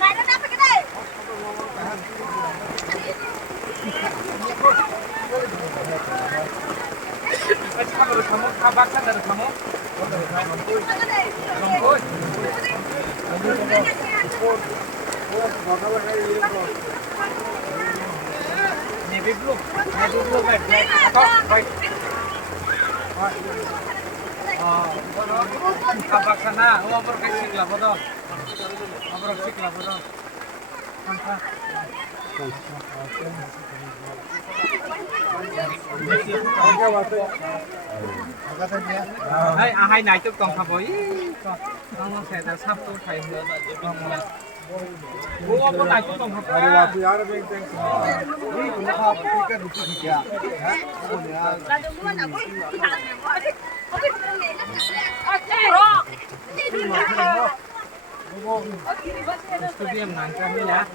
Này nó nắp cái đây. Navy blue, black. White. Kabak sana, over kay sigla po to. Over sigla po to. Hai này chút còn thằng bối, nó sẽ là sắp tôi phải hứa là để mình là. Bố có này chút còn thằng bối. Stadium nang kami ya.